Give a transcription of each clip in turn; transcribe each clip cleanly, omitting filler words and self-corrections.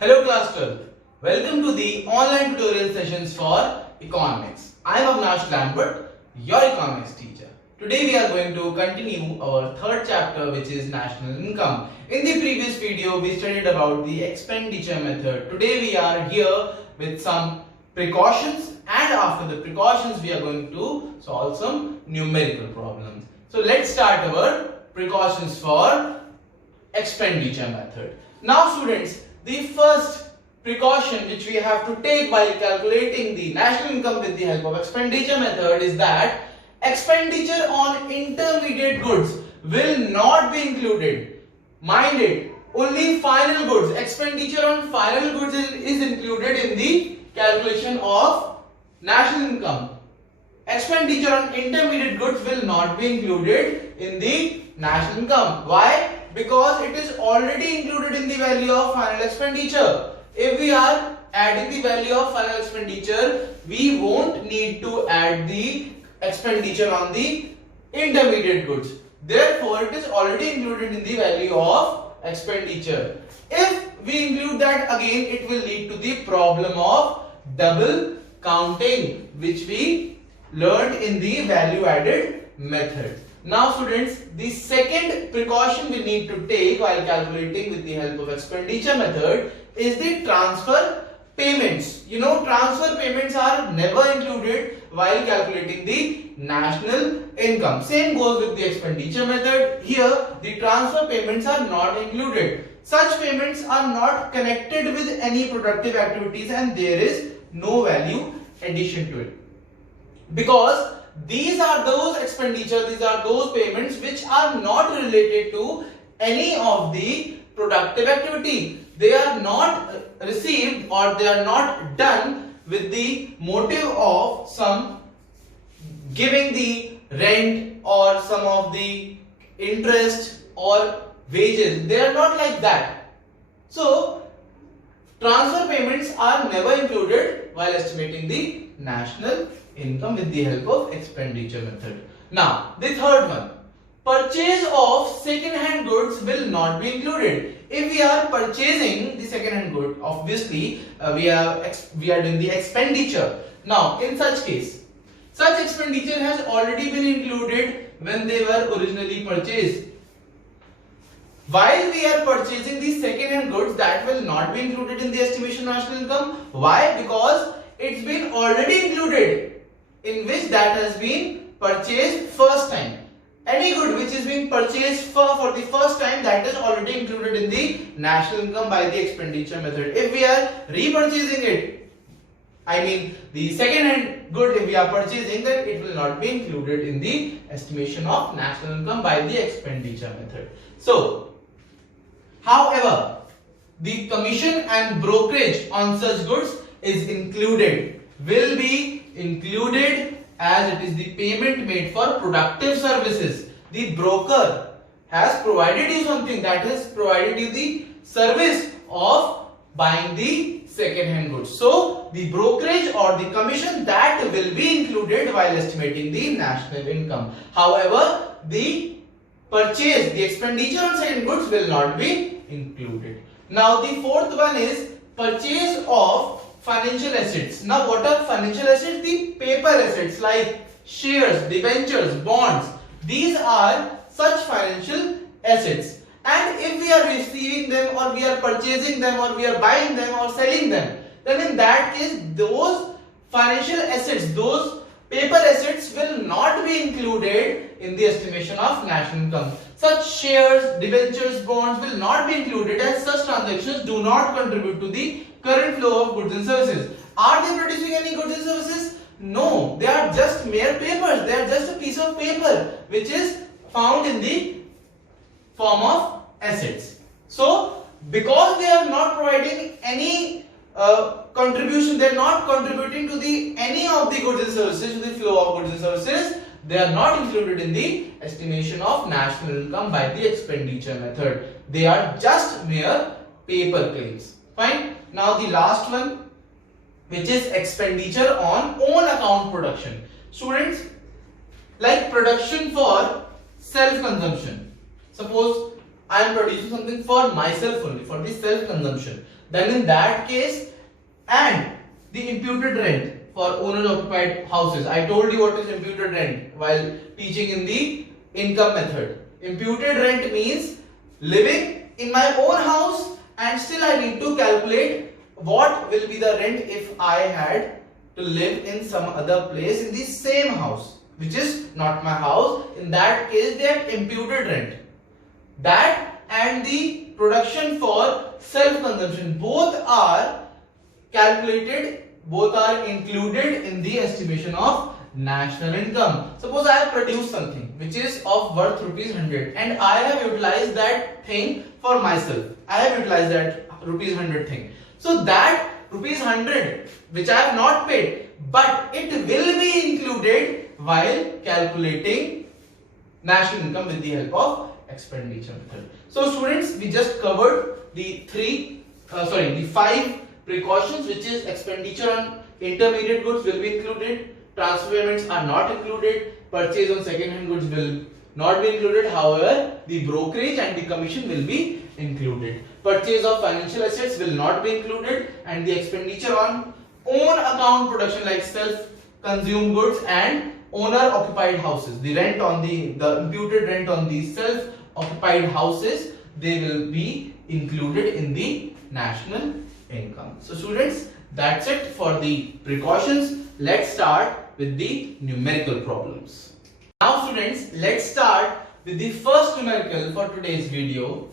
Hello class 12. Welcome to the online tutorial sessions for economics. I am Avnash Lambert, your economics teacher. Today we are going to continue our third chapter, which is national income. In the previous video we studied about the expenditure method. Today we are here with some precautions, and after the precautions we are going to solve some numerical problems. So let's start our precautions for expenditure method. Now students, the first precaution which we have to take while calculating the national income with the help of expenditure method is that expenditure on intermediate goods will not be included. Mind it, only final goods, expenditure on final goods is included in the calculation of national income. Expenditure on intermediate goods will not be included in the national income. Why? Because it is already included in the value of final expenditure. If we are adding the value of final expenditure, we won't need to add the expenditure on the intermediate goods. Therefore, it is already included in the value of expenditure. If we include that again, it will lead to the problem of double counting, which we learned in the value added method. Now students, the second precaution we need to take while calculating with the help of expenditure method is the transfer payments. You know, transfer payments are never included while calculating the national income. Same goes with the expenditure method. Here the transfer payments are not included. Such payments are not connected with any productive activities and there is no value addition to it. Because these are those expenditure, these are those payments which are not related to any of the productive activity. They are not received or they are not done with the motive of some giving the rent or some of the interest or wages. They are not like that. So transfer payments are never included while estimating the national income with the help of expenditure method. Now, the third one, purchase of second-hand goods will not be included. If we are purchasing the second-hand good, obviously we are doing the expenditure. Now, in such case, such expenditure has already been included when they were originally purchased. While we are purchasing the second-hand goods, that will not be included in the estimation of national income. Why? Because it's been already included in which that has been purchased first time. Any good which is being purchased for the first time, that is already included in the national income by the expenditure method. If we are repurchasing it, I mean the second hand good, if we are purchasing, then it will not be included in the estimation of national income by the expenditure method. So, however, the commission and brokerage on such goods is included, will be included as it is the payment made for productive services. The broker has provided you something, that is provided you the service of buying the second hand goods. So the brokerage or the commission, that will be included while estimating the national income. However, the purchase, the expenditure on second goods will not be included. Now the fourth one is purchase of financial assets. Now what are financial assets? The paper assets like shares, debentures, bonds. These are such financial assets. And if we are receiving them or we are purchasing them or we are buying them or selling them, then in that case those financial assets, those paper assets will not be included in the estimation of national income. Such shares, debentures, bonds will not be included as such transactions do not contribute to the current flow of goods and services. Are they producing any goods and services? No, they are just mere papers. They are just a piece of paper which is found in the form of assets. So, because they are not providing any contribution, they are not contributing to the any of the goods and services, to the flow of goods and services, they are not included in the estimation of national income by the expenditure method. They are just mere paper claims. Fine. Now the last one, which is expenditure on own account production. Students, like production for self-consumption. Suppose I am producing something for myself only, for the self-consumption. then in that case, and the imputed rent for owner occupied houses. I told you what is imputed rent while teaching in the income method. Imputed rent means living in my own house and still I need to calculate what will be the rent if I had to live in some other place in the same house, which is not my house. In that case, they have imputed rent. That and the production for self-consumption, both are calculated, both are included in the estimation of national income. Suppose I have produced something which is of worth rupees 100 and I have utilized that thing for myself. I have utilized that rupees 100 thing. So that rupees 100 which I have not paid, but it will be included while calculating national income with the help of expenditure method. So students, we just covered the five precautions, which is expenditure on intermediate goods will be included, transfer payments are not included, purchase on second hand goods will not be included, however the brokerage and the commission will be included. Purchase of financial assets will not be included, and the expenditure on own account production like self consumed goods and owner occupied houses, the rent on the imputed rent on the self occupied houses, they will be included in the national income. So students, that's it for the precautions. Let's start with the numerical problems. Now students, let's start with the first numerical for today's video.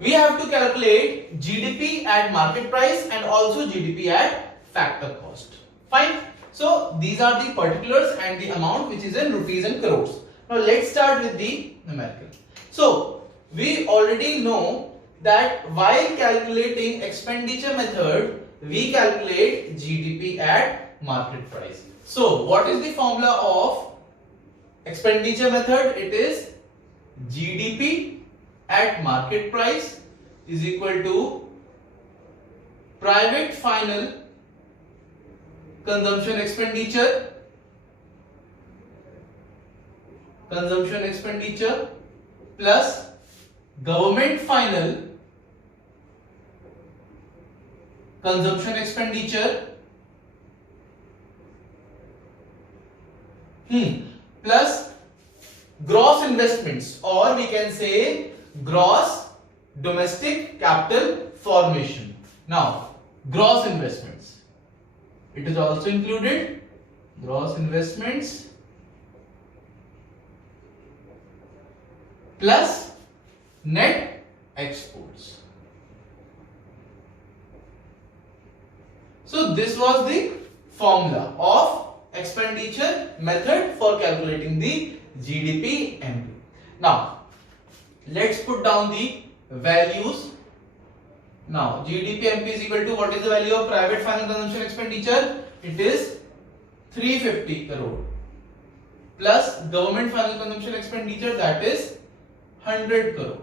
We have to calculate GDP at market price and also GDP at factor cost. Fine. So these are the particulars and the amount which is in rupees and crores. Now let's start with the numerical. So we already know that while calculating expenditure method, we calculate GDP at market price. So what is the formula of expenditure method? It is GDP at market price is equal to private final consumption expenditure plus government final consumption expenditure plus gross investments, or we can say gross domestic capital formation. Now gross investments, it is also included, gross investments plus net exports. So this was the formula of expenditure method for calculating the GDP MP. Now let's put down the values. Now GDP MP is equal to, what is the value of private final consumption expenditure? It is 350 crore plus government final consumption expenditure, that is 100 crore.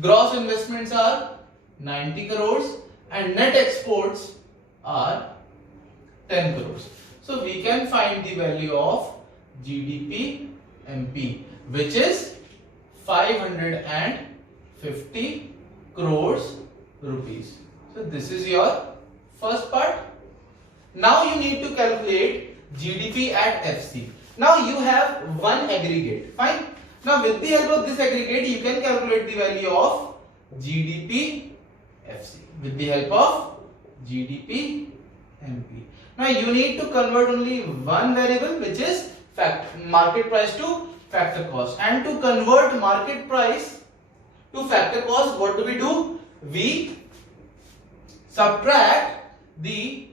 Gross investments are 90 crores and net exports are 10 crores. So we can find the value of GDP MP, which is 550 crores rupees. So this is your first part. Now you need to calculate GDP at FC. Now you have one aggregate. Fine. Now with the help of this aggregate, you can calculate the value of GDP FC with the help of GDP MP. Now you need to convert only one variable, which is market price to factor cost. And to convert market price to factor cost, what do? We subtract the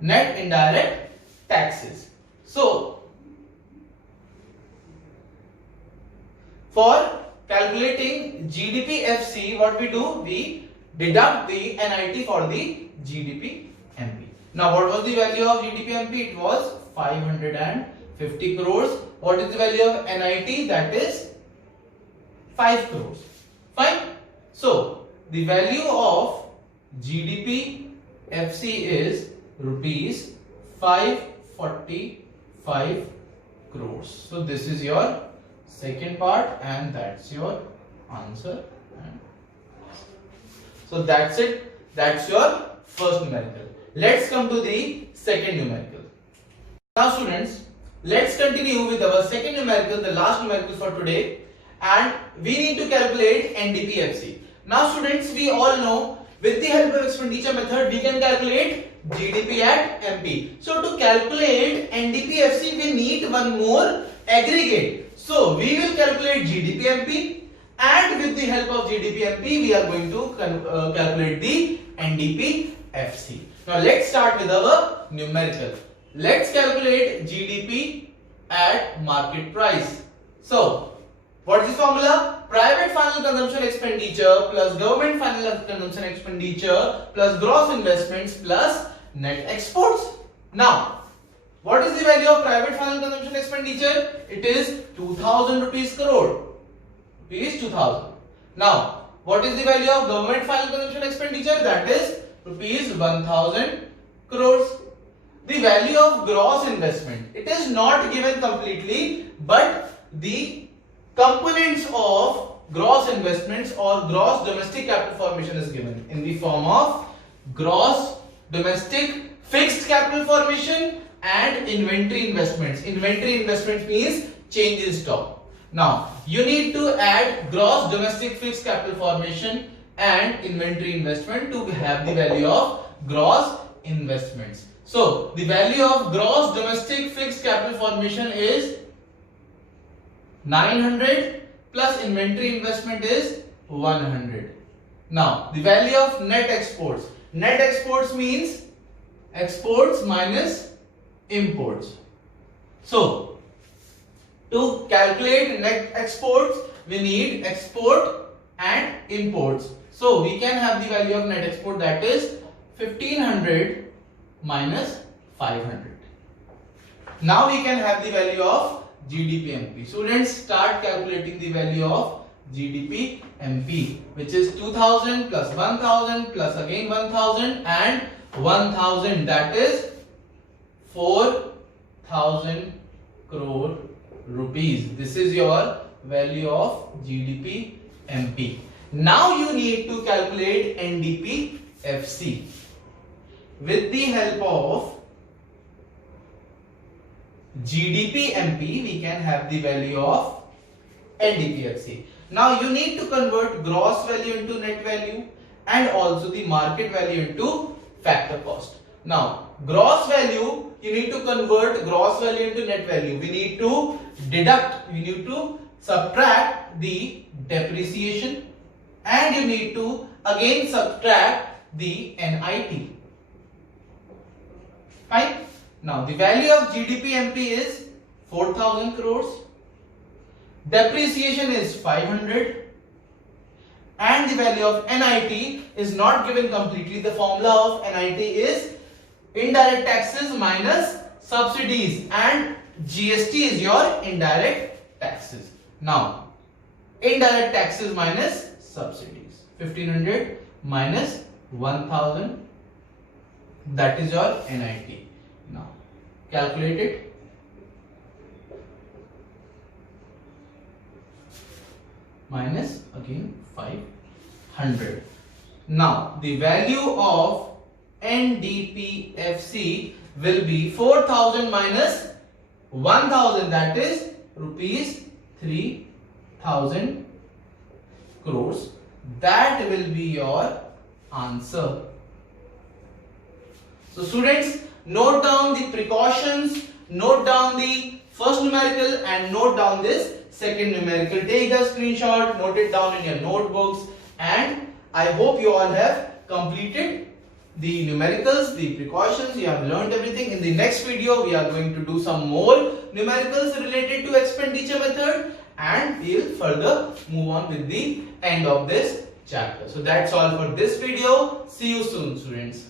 net indirect taxes. So for calculating GDP FC, what we do? We deduct the NIT for the GDP MP. Now what was the value of GDP MP? It was 550 crores. What is the value of NIT? That is 5 crores. Fine. So the value of GDP FC is rupees 545 crores. So this is your second part and that's your answer. So that's it That's your first numerical. Let's come to the second numerical. Now students, let's continue with our second numerical, the last numerical for today, and we need to calculate NDP-FC. Now students, we all know with the help of expenditure method we can calculate GDP at MP. So to calculate NDP-FC we need one more aggregate. So we will calculate GDP-MP, and with the help of GDP-MP we are going to calculate the NDP-FC. Now let's start with our numerical. Let's calculate GDP at market price. So what is the formula? Private final consumption expenditure plus government final consumption expenditure plus gross investments plus net exports. Now, what is the value of private final consumption expenditure? It is 2000 rupees crore. Rupees 2000. Now, what is the value of government final consumption expenditure? That is rupees 1000 crores. The value of gross investment, it is not given completely, but the components of gross investments or gross domestic capital formation is given in the form of gross domestic fixed capital formation and inventory investments. Inventory investment means change in stock. Now you need to add gross domestic fixed capital formation and inventory investment to have the value of gross investments. So the value of gross domestic fixed capital formation is 900 plus inventory investment is 100. Now the value of net exports. Net exports means exports minus imports. So to calculate net exports we need export and imports. So we can have the value of net export, that is 1500 minus 500. Now we can have the value of GDP-MP. Students, start calculating the value of GDP-MP, which is 2000 plus 1000 plus again 1000 and 1000, that is 4000 crore rupees. This is your value of GDP-MP. Now you need to calculate NDP-FC. With the help of GDP-MP we can have the value of NDP-FC. Now you need to convert gross value into net value and also the market value into factor cost. Now gross value, you need to convert gross value into net value. We need to deduct, we need to subtract the depreciation and you need to again subtract the NIT. Fine. Now the value of GDP-MP is 4000 crores. Depreciation is 500 and the value of NIT is not given completely. The formula of NIT is indirect taxes minus subsidies and GST is your indirect taxes. Now indirect taxes minus subsidies, 1500 minus 1000, that is your NIT. Now calculate it. Minus again 500. Now the value of NDP-FC will be 4000 minus 1000, that is rupees 3000 crores. That will be your answer. So students, note down the precautions, note down the first numerical and note down this second numerical. Take a screenshot, note it down in your notebooks, and I hope you all have completed the numericals, the precautions, you have learned everything. In the next video we are going to do some more numericals related to expenditure method and we will further move on with the end of this chapter. So that's all for this video. See you soon, students.